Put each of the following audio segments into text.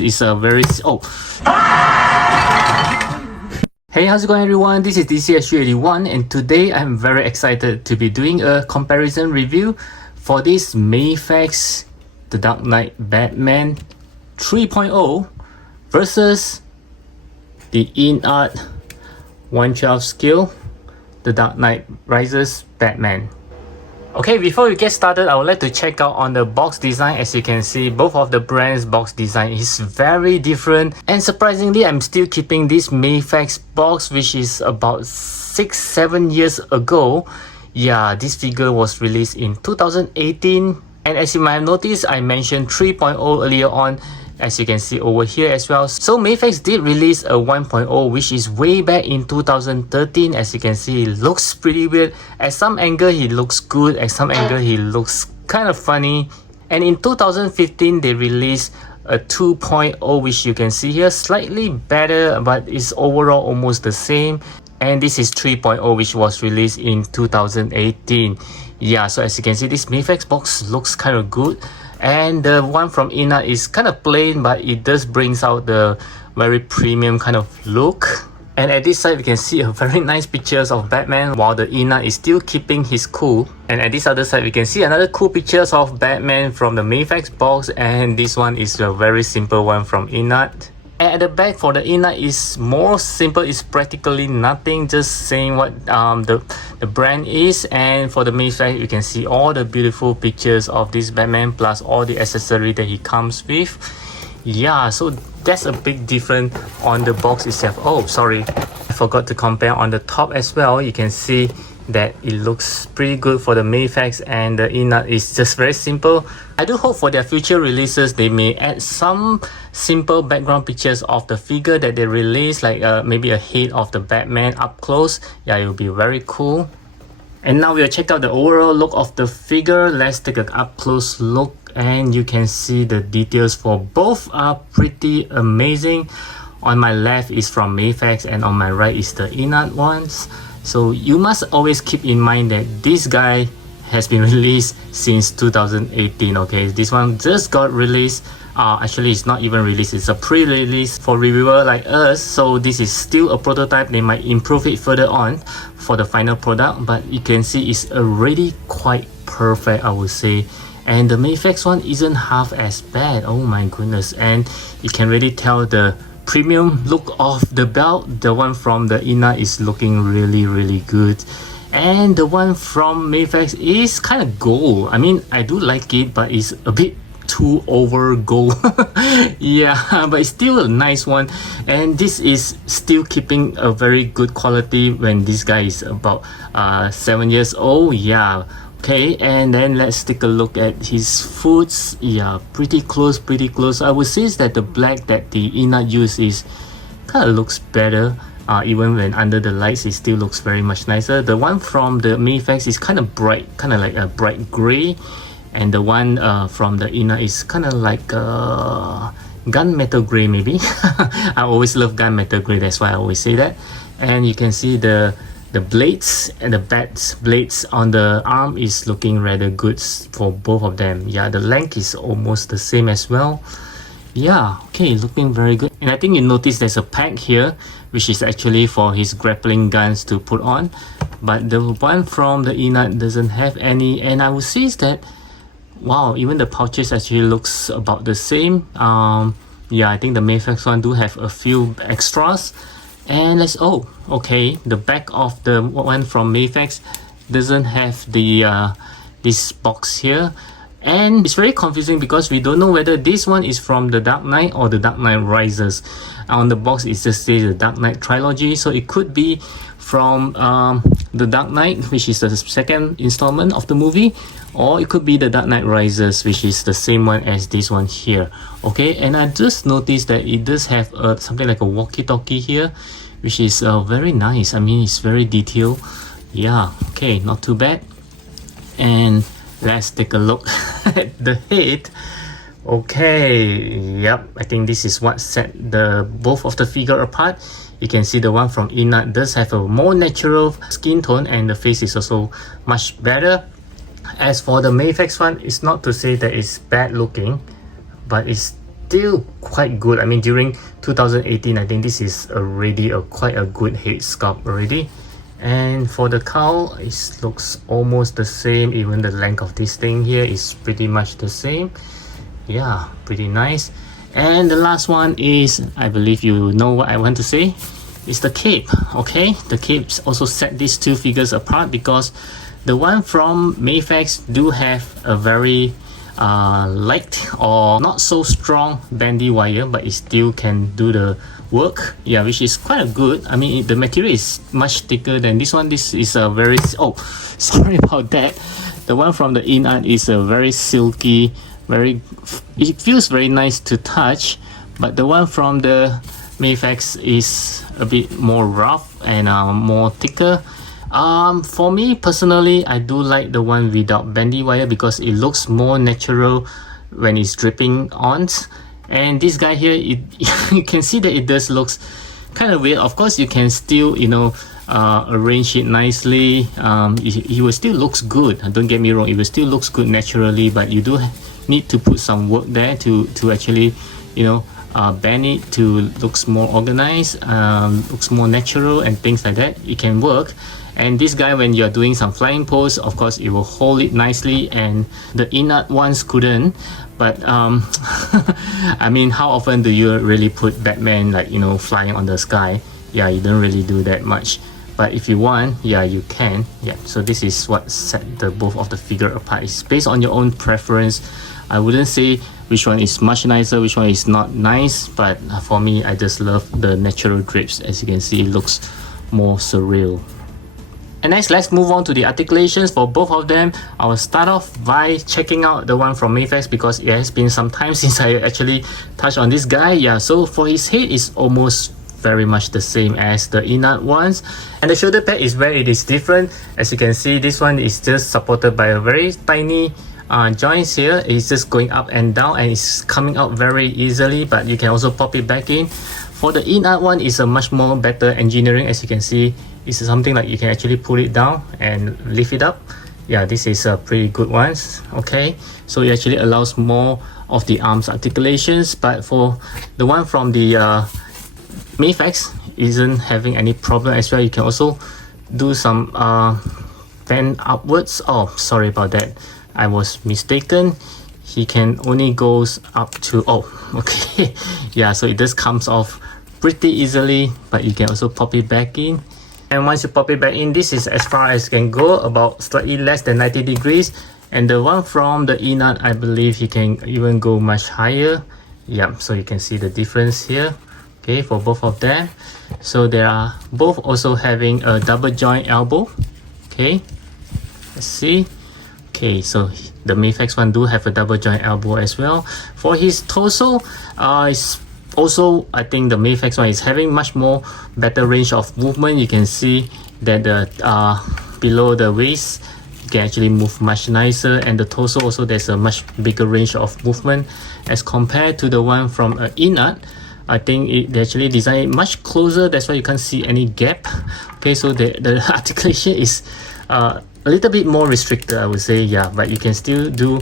It's a very Hey, how's it going everyone? This is DCSU81 and today I'm very excited to be doing a comparison review for this Mafex The Dark Knight Batman 3.0 versus the Inart 1/12 scale The Dark Knight Rises Batman. Okay, before we get started, I would like to check out on the box design. As you can see, both of the brands' box design is very different. And surprisingly, I'm still keeping this Mafex box, which is about 6-7 years ago. Yeah, this figure was released in 2018. And as you might have noticed, I mentioned 3.0 earlier on, as you can see over here as well. So Mafex did release a 1.0, which is way back in 2013. As you can see, it looks pretty weird. At some angle he looks good, at some angle he looks kind of funny. And in 2015 they released a 2.0, which you can see here, slightly better, but it's overall almost the same. And this is 3.0, which was released in 2018. Yeah, so as you can see, this Mafex box looks kind of good. And the one from Inart is kind of plain, but it does brings out the very premium kind of look. And at this side, we can see a very nice pictures of Batman, while the Inart is still keeping his cool. And at this other side, we can see another cool pictures of Batman from the Mafex box, and this one is a very simple one from Inart. And at the back for the Inart is more simple, it's practically nothing, just saying what the brand is. And for the Mafex, you can see all the beautiful pictures of this Batman plus all the accessory that he comes with. Yeah, so that's a big difference on the box itself. Oh, sorry, I forgot to compare on the top as well. You can see that it looks pretty good for the Mafex, and the Inart is just very simple. I do hope for their future releases they may add some simple background pictures of the figure that they release, like maybe a head of the Batman up close. Yeah, it will be very cool. And now we'll check out the overall look of the figure. Let's take an up close look, and you can see the details for both are pretty amazing. On my left is from Mafex and on my right is the Inart ones. So you must always keep in mind that this guy has been released since 2018. Okay, this one just got released. Actually it's not even released, it's a pre-release for reviewer like us. So this is still a prototype. They might improve it further on for the final product, but you can see it's already quite perfect, I would say. And the Mafex one isn't half as bad. Oh my goodness. And you can really tell the premium look of the belt. The one from the Inart is looking really good, and the one from Mafex is kind of gold. I mean, I do like it, but it's a bit too over gold. Yeah, but it's still a nice one, and this is still keeping a very good quality when this guy is about 7 years old. Yeah. Okay, and then let's take a look at his foots. Yeah, pretty close. I would say that the black that the Inart use is kind of looks better. Even when under the lights, it still looks very much nicer. The one from the Mafex is kind of bright, kind of like a bright gray, and the one from the Inart is kind of like gunmetal gray maybe. I always love gunmetal gray, that's why I always say that. And you can see the blades and the bat blades on the arm is looking rather good for both of them. Yeah, the length is almost the same as well. Yeah, okay, looking very good. And I think you notice there's a pack here, which is actually for his grappling guns to put on, but the one from the Inart doesn't have any. And I would say is that, wow, even the pouches actually looks about the same. Yeah, I think the Mafex one do have a few extras. And let's, oh, okay, the back of the one from Mafex doesn't have the this box here, and it's very confusing because we don't know whether this one is from the Dark Knight or the Dark Knight Rises. On the box it just says the Dark Knight trilogy, so it could be from the Dark Knight, which is the second installment of the movie, or it could be the Dark Knight Rises, which is the same one as this one here. Okay, and I just noticed that it does have something like a walkie-talkie here, which is very nice. I mean, it's very detailed. Yeah, okay, not too bad. And let's take a look at the head. Okay, yep, I think this is what set the both of the figure apart. You can see the one from Inart does have a more natural skin tone, and the face is also much better. As for the Mafex one, it's not to say that it's bad looking, but it's still quite good. I mean, during 2018, I think this is already quite a good head sculpt already. And for the cowl, it looks almost the same. Even the length of this thing here is pretty much the same. Yeah, pretty nice. And the last one is, I believe you know what I want to say, is the cape. Okay, the capes also set these two figures apart because the one from Mafex do have a very light or not so strong bandy wire, but it still can do the work. Yeah, which is quite good. I mean, the material is much thicker than this one. This is a very, oh, sorry about that. The one from the Inart is a very silky, it feels very nice to touch, but the one from the Mafex is a bit more rough and more thicker. For me personally, I do like the one without bandy wire because it looks more natural when it's dripping on. And this guy here, you can see that it does looks kind of weird. Of course, you can still, you know, arrange it nicely. It will still looks good. Don't get me wrong, it will still looks good naturally, but you do need to put some work there to actually, you know, bend it to looks more organized, looks more natural and things like that. It can work. And this guy, when you're doing some flying pose, of course it will hold it nicely, and the Inart ones couldn't. But I mean, how often do you really put Batman, like, you know, flying on the sky? Yeah, you don't really do that much. But if you want, yeah, you can. Yeah, so this is what set the both of the figure apart. It's based on your own preference. I wouldn't say which one is much nicer, which one is not nice, but for me, I just love the natural drapes. As you can see, it looks more surreal. And next, let's move on to the articulations for both of them. I will start off by checking out the one from Mafex because it has been some time since I actually touched on this guy. Yeah, so for his head, it's almost very much the same as the Inart ones. And the shoulder pad is where it is different. As you can see, this one is just supported by a very tiny joints here. It's just going up and down and it's coming out very easily, but you can also pop it back in. For the Inart one, is a much more better engineering. As you can see, it's something like you can actually pull it down and lift it up. Yeah, this is a pretty good one. Okay, so it actually allows more of the arms articulations, but for the one from the Mafex isn't having any problem as well. You can also do some bend upwards. Oh, sorry about that, I was mistaken. He can only goes up to, oh, okay. Yeah, so it just comes off pretty easily, but you can also pop it back in. And once you pop it back in, this is as far as it can go, about slightly less than 90 degrees. And the one from the Inart, I believe he can even go much higher. Yeah, so you can see the difference here. Okay, for both of them. So they are both also having a double joint elbow. Okay, let's see. Okay, so the Mafex one do have a double joint elbow as well. For his torso, it's also, I think the Mafex one is having much more better range of movement. You can see that the below the waist, you can actually move much nicer, and the torso also there's a much bigger range of movement as compared to the one from Inart. I think they actually designed it much closer, that's why you can't see any gap. Okay, so the articulation is a little bit more restricted, I would say. Yeah, but you can still do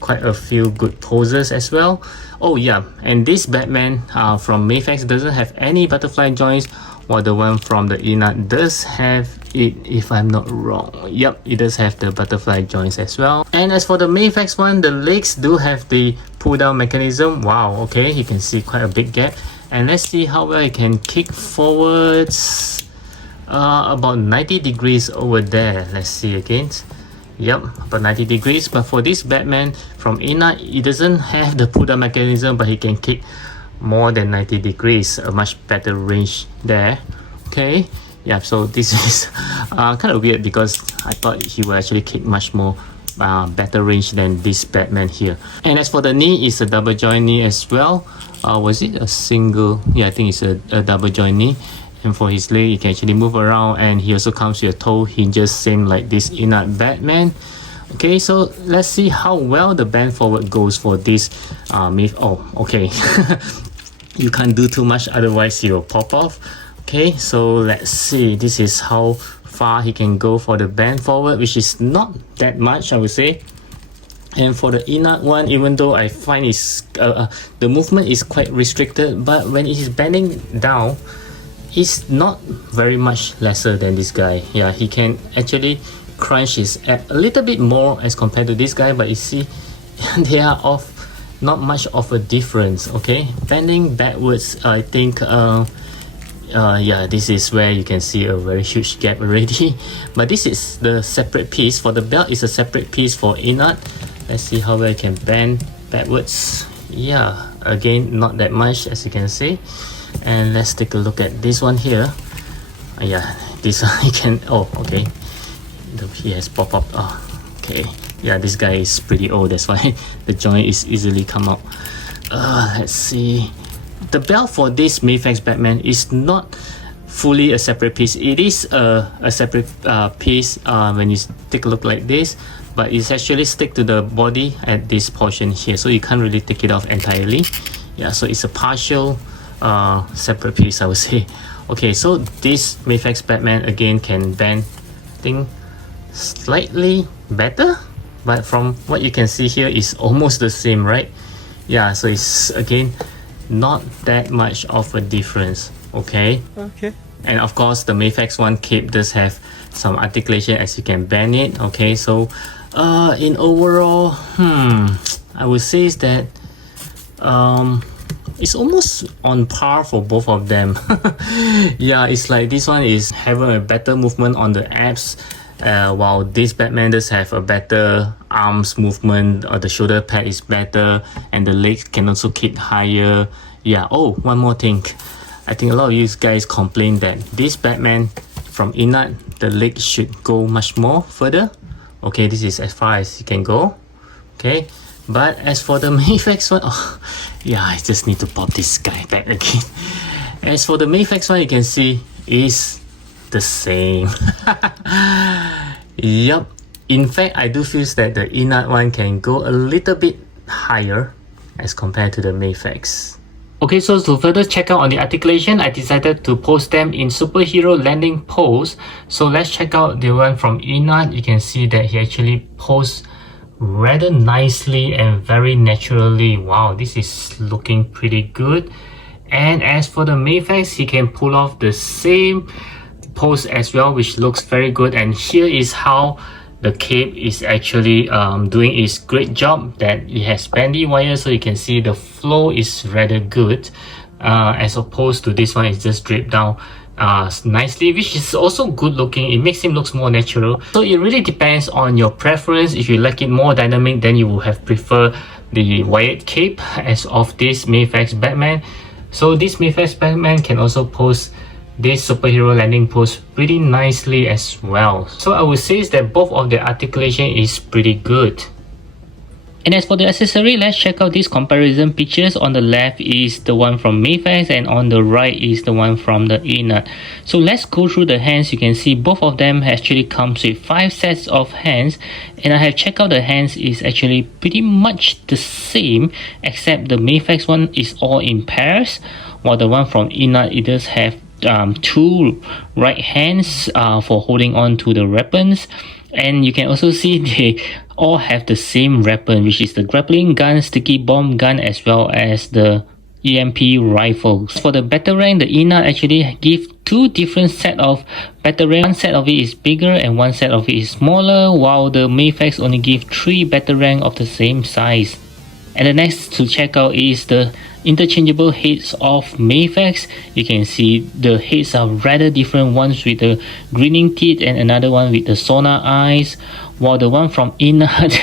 quite a few good poses as well. Oh yeah, and this Batman from Mafex doesn't have any butterfly joints, while the one from the Inart does have it, if I'm not wrong. Yep, it does have the butterfly joints as well. And as for the Mafex one, the legs do have the pull down mechanism. Wow, okay, you can see quite a big gap. And let's see how well it can kick forwards. About 90 degrees over there. Let's see again. Yep, about 90 degrees. But for this Batman from Inart, it doesn't have the pull down mechanism, but he can kick more than 90 degrees, a much better range there. Okay, yeah, so this is kind of weird because I thought he would actually kick much more better range than this Batman here. And as for the knee, it's a double joint knee as well. Was it a single? Yeah, I think it's a double joint knee. And for his leg, he can actually move around, and he also comes with a toe hinges, same like this Inart Batman. Okay, so let's see how well the bend forward goes for this oh, okay. You can't do too much, otherwise he will pop off. Okay, so let's see. This is how far he can go for the bend forward, which is not that much, I would say. And for the Inart one, even though I find the movement is quite restricted, but when it is bending down, it's not very much lesser than this guy. Yeah, he can actually crunch his ab a little bit more as compared to this guy, but you see they are of not much of a difference. Okay, bending backwards, I think yeah, this is where you can see a very huge gap already. But this is the separate piece. For the belt, is a separate piece for Inart. Let's see how well I can bend backwards. Yeah, again, not that much as you can see. And let's take a look at this one here. Yeah, this one you can, oh, okay, he has pop up. Oh, okay, yeah, this guy is pretty old, that's why the joint is easily come out. Let's see. The belt for this Mafex Batman is not fully a separate piece. It is a separate piece when you take a look like this, but it's actually stick to the body at this portion here, so you can't really take it off entirely. Yeah, so it's a partial separate piece, I would say. Okay, so this Mafex Batman again can bend, I think, slightly better, but from what you can see here is almost the same, right? Yeah, so it's again not that much of a difference. Okay, and of course the Mafex one cape does have some articulation as you can bend it. Okay, so in overall, I would say is that it's almost on par for both of them. Yeah, it's like this one is having a better movement on the abs, while this Batman does have a better arms movement, or the shoulder pad is better, and the legs can also kick higher. Yeah, oh, one more thing. I think a lot of you guys complain that this Batman from Inart, the leg should go much more further. Okay, this is as far as you can go. Okay, but as for the Mafex one, oh, yeah, I just need to pop this guy back again. As for the Mafex one, you can see is the same. Yup. In fact, I do feel that the Inart one can go a little bit higher as compared to the Mafex. Okay, so to further check out on the articulation, I decided to post them in superhero landing pose. So let's check out the one from Inart. You can see that he actually poses rather nicely and very naturally. Wow, this is looking pretty good. And as for the Mafex, he can pull off the same pose as well, which looks very good. And here is how the cape is actually doing its great job, that it has bendy wire, so you can see the flow is rather good, as opposed to this one is just draped down nicely, which is also good looking. It makes him look more natural. So it really depends on your preference. If you like it more dynamic, then you will have prefer the wired cape as of this Mafex Batman. So this Mafex Batman can also pose this superhero landing pose pretty nicely as well. So I would say that both of the articulation is pretty good. And as for the accessory, let's check out these comparison pictures. On the left is the one from Mafex, and on the right is the one from the Inart. So let's go through the hands. You can see both of them actually comes with 5 sets of hands, and I have checked out the hands is actually pretty much the same, except the Mafex one is all in pairs, while the one from Inart, it does have 2 right hands for holding on to the weapons. And you can also see they all have the same weapon, which is the grappling gun, sticky bomb gun, as well as the EMP rifles. For the Batarang, the Inart actually give 2 different set of Batarang. One set of it is bigger and one set of it is smaller, while the Mafex only give 3 Batarang of the same size. And the next to check out is the interchangeable heads of Mafex. You can see the heads are rather different, ones with the grinning teeth and another one with the sonar eyes, while the one from Inart,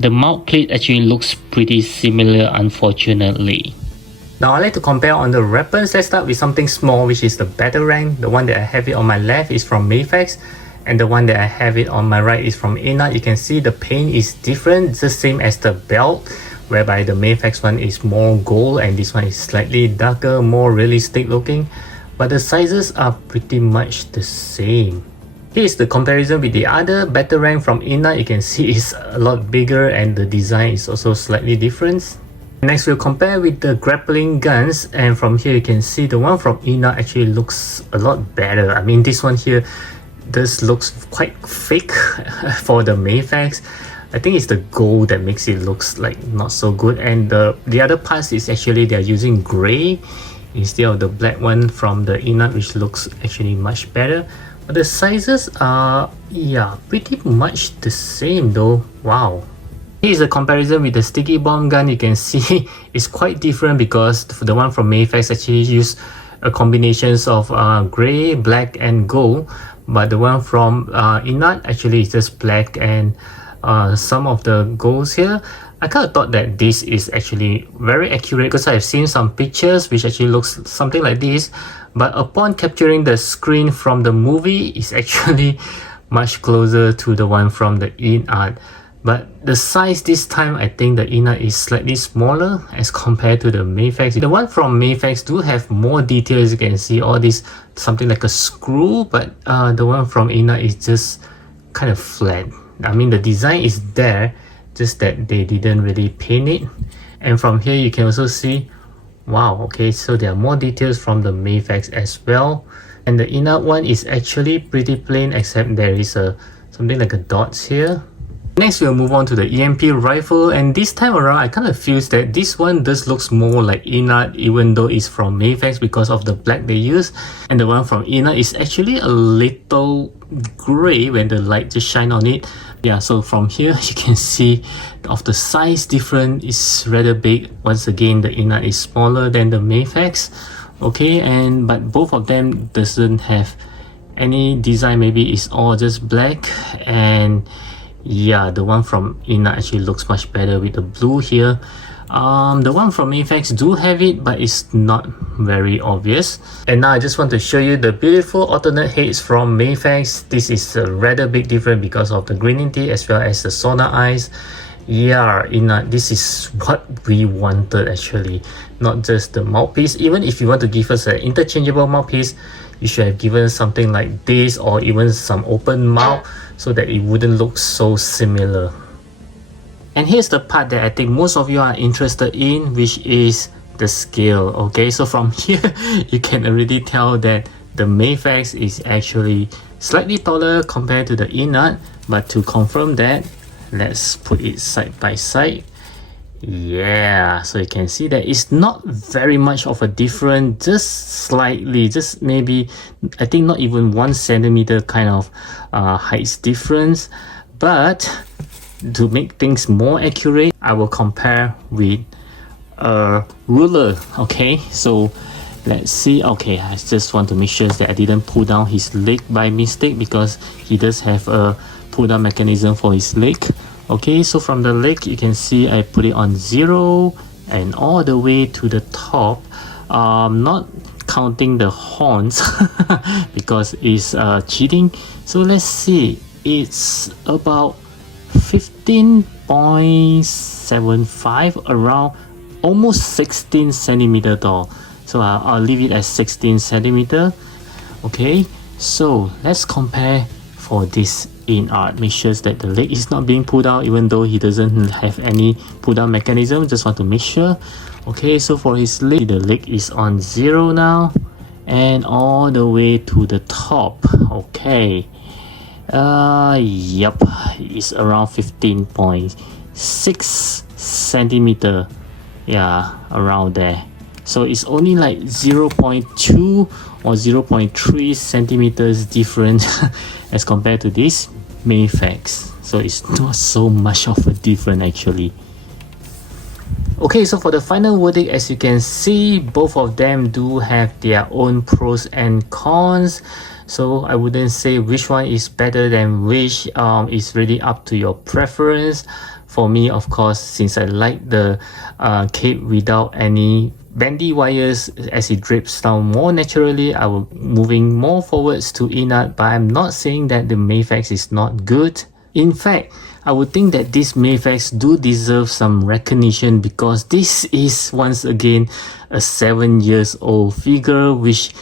the mouth plate actually looks pretty similar, unfortunately. Now I like to compare on the weapons. Let's start with something small, which is the Batarang. The one that I have it on my left is from Mafex, and the one that I have it on my right is from Inart. You can see the paint is different, it's the same as the belt, whereby the Mafex one is more gold and this one is slightly darker, more realistic looking, but the sizes are pretty much the same. Here's the comparison with the other Batarang from Inart. You can see it's a lot bigger and the design is also slightly different. Next we'll compare with the grappling guns, and from here you can see the one from Inart actually looks a lot better. I mean, this one here, this looks quite fake for the Mafex. I think it's the gold that makes it looks like not so good, and the other parts is actually they're using gray instead of the black one from the Inart, which looks actually much better. But the sizes are, yeah, pretty much the same though. Wow. Here's a comparison with the sticky bomb gun. You can see it's quite different because the one from Mafex actually used a combinations of gray, black and gold, but the one from Inart actually is just black and some of the golds here. I kind of thought that this is actually very accurate because I've seen some pictures which actually looks something like this, but upon capturing the screen from the movie, it's actually much closer to the one from the Inart. But the size this time, I think the Inart is slightly smaller as compared to the Mafex. The one from Mafex do have more details. You can see all this something like a screw, but the one from Inart is just kind of flat. I mean, the design is there, just that they didn't really paint it. And from here you can also see, wow, okay, so there are more details from the Mafex as well. And the Inart one is actually pretty plain, except there is something like a dots here. Next, we'll move on to the EMP rifle, and this time around I kind of feel that this one does looks more like Inart, even though it's from Mafex because of the black they use, and the one from Inart is actually a little gray when the light just shine on it. Yeah, so from here you can see of the size difference is rather big. Once again, the Inart is smaller than the Mafex. Okay, and but both of them doesn't have any design, maybe it's all just black. And yeah, the one from Inart actually looks much better with the blue here. The one from Mafex do have it, but it's not very obvious. And now I just want to show you the beautiful alternate heads from Mafex. This is a rather big difference because of the green inti as well as the sonar eyes. Yeah, Inart, this is what we wanted actually, not just the mouthpiece. Even if you want to give us an interchangeable mouthpiece, you should have given something like this, or even some open mouth, so that it wouldn't look so similar. And here's the part that I think most of you are interested in, which is the scale. Okay, so from here you can already tell that the Mafex is actually slightly taller compared to the Inart. But to confirm that, let's put it side by side. Yeah, so you can see that it's not very much of a difference, just slightly, just maybe, I think not even 1 centimeter kind of height difference. But to make things more accurate, I will compare with a ruler. Okay, so let's see. Okay, I just want to make sure that I didn't pull down his leg by mistake, because he does have a pull down mechanism for his leg. Okay, so from the leg you can see I put it on 0 and all the way to the top, not counting the horns because it's cheating. So let's see, it's about 15.75, around almost 16 centimeter tall. So I'll leave it at 16 centimeter. Okay, so let's compare for this Inart. Make sure that the leg is not being pulled out, even though he doesn't have any pull down mechanism. Just want to make sure. Okay, so for his leg, the leg is on 0 now and all the way to the top. Okay, yep, it's around 15.6 centimeter. Yeah, around there. So it's only like 0.2 or 0.3 centimeters different as compared to this Mafex. So it's not so much of a difference actually. Okay, so for the final verdict, as you can see, both of them do have their own pros and cons. So I wouldn't say which one is better than which. It's really up to your preference. For me, of course, since I like the cape without any bendy wires as it drips down more naturally, I will moving more forwards to Inart. But I'm not saying that the Mafex is not good. In fact, I would think that this Mafex do deserve some recognition, because this is once again a 7-year-old figure, which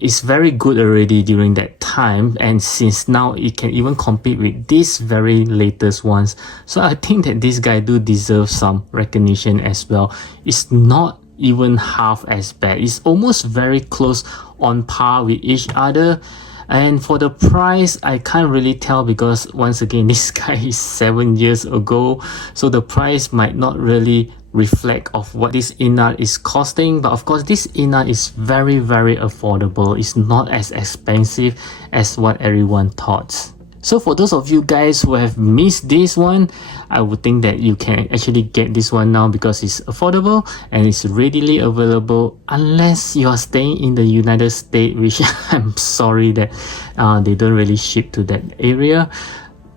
is very good already during that time, and since now it can even compete with these very latest ones. So I think that this guy do deserve some recognition as well. It's not even half as bad. It's almost very close on par with each other. And for the price, I can't really tell because once again, this guy is 7 years ago, so the price might not really reflect of what this Inart is costing. But of course, this Inart is very affordable. It's not as expensive as what everyone thought. So for those of you guys who have missed this one, I would think that you can actually get this one now because it's affordable and it's readily available, unless you are staying in the United States, which I'm sorry that they don't really ship to that area.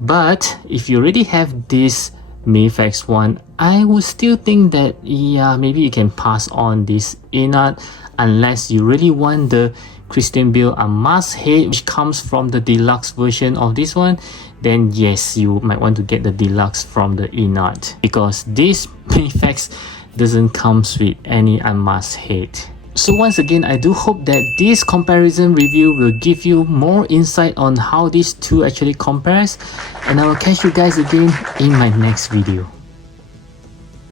But if you already have this Mafex one, I would still think that yeah, maybe you can pass on this Inart, unless you really want the Christian Bale unmasked head, which comes from the deluxe version of this one. Then yes, you might want to get the deluxe from the Inart, because this Mafex doesn't comes with any unmasked head. So once again, I do hope that this comparison review will give you more insight on how these two actually compares, and I will catch you guys again in my next video.